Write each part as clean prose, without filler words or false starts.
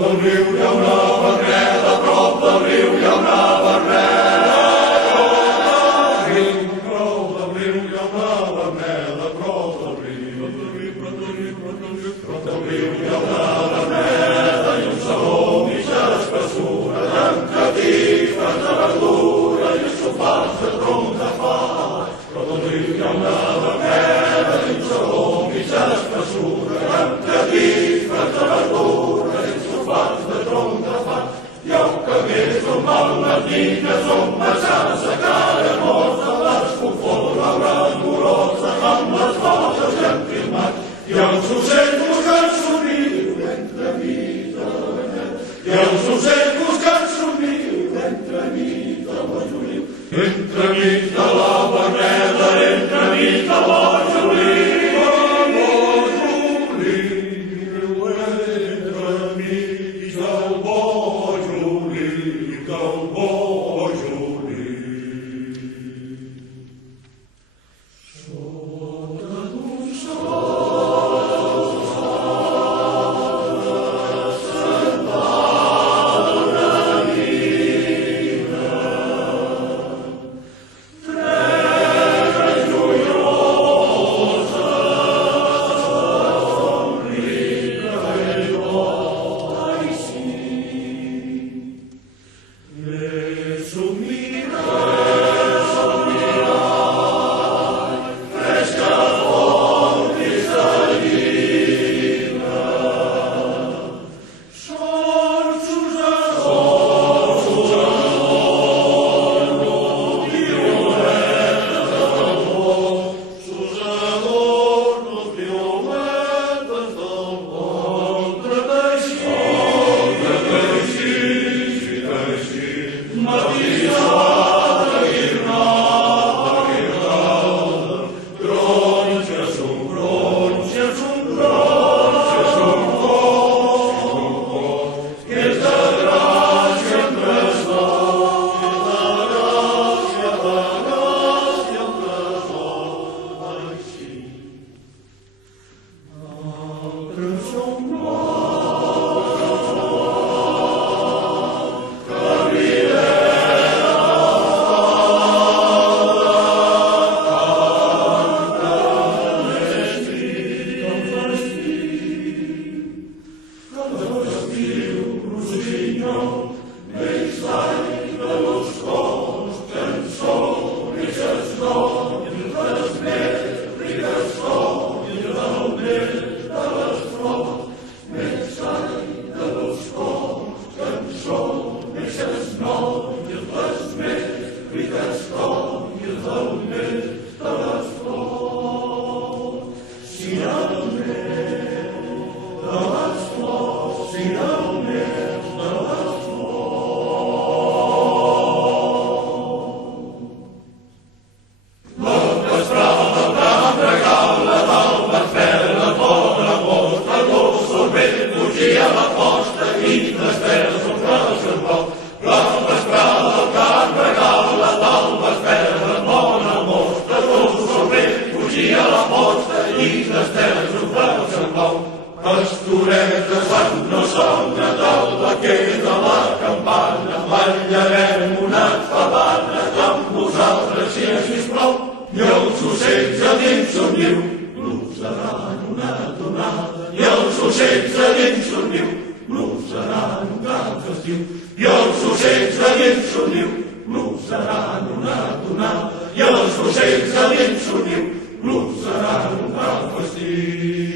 Del riu hi ha una vereda, a prop del riu hi ha una vereda. Del riu hi ha una vereda, a prop del riu. Prop del riu hi ha una vereda i un saló mitja espessura, i amb catifes de verdura i sofars de tronc de fava. Prop del riu hi ha una vereda i un saló mitja espessura, i amb catifes de verdura i sofars de tronc de fava. Hi ha un camell som al matí que som passats a cara morts de l'escofol, l'arbrat morosa amb les botes i enfilmat. Hi ha uns ocells buscant somriu entremig de la vereda. Hi ha uns ocells buscant somriu entremig del boig oliu. Entremig de la vereda, entremig del boig oliu. Pastoretes quan no som Nadal, la queda la campana, ballarem una fabana, i amb vosaltres si és sisplau, i els ocells a dins un niu, blusaran una tonada, i els ocells a dins un niu, blusaran un cant festiu, i els ocells a dins un niu, blusaran una tonada, i els ocells a dins un niu, blusaran un cant festiu.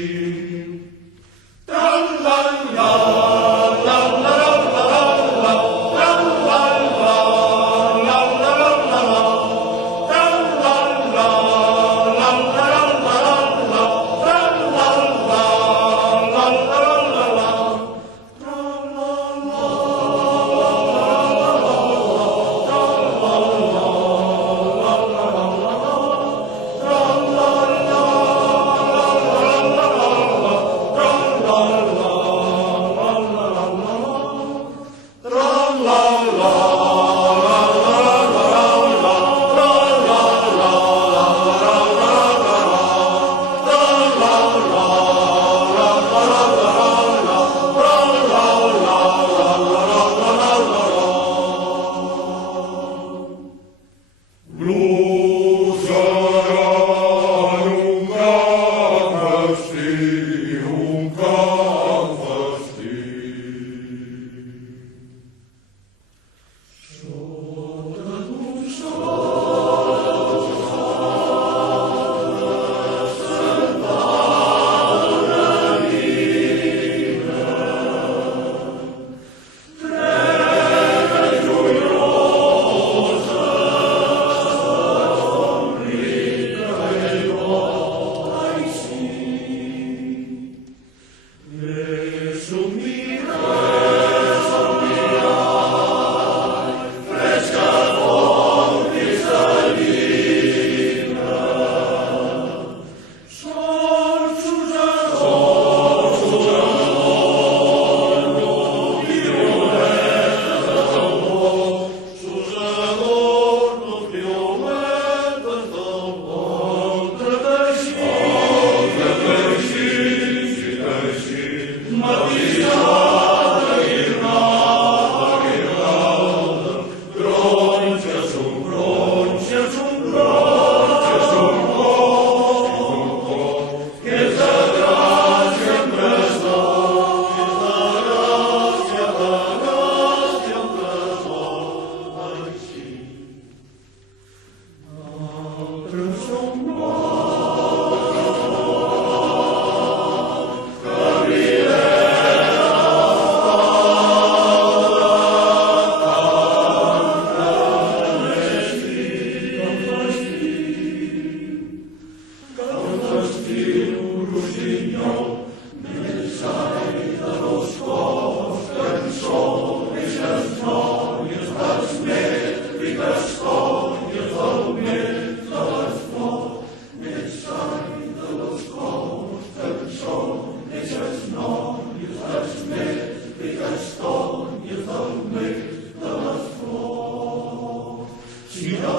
Si no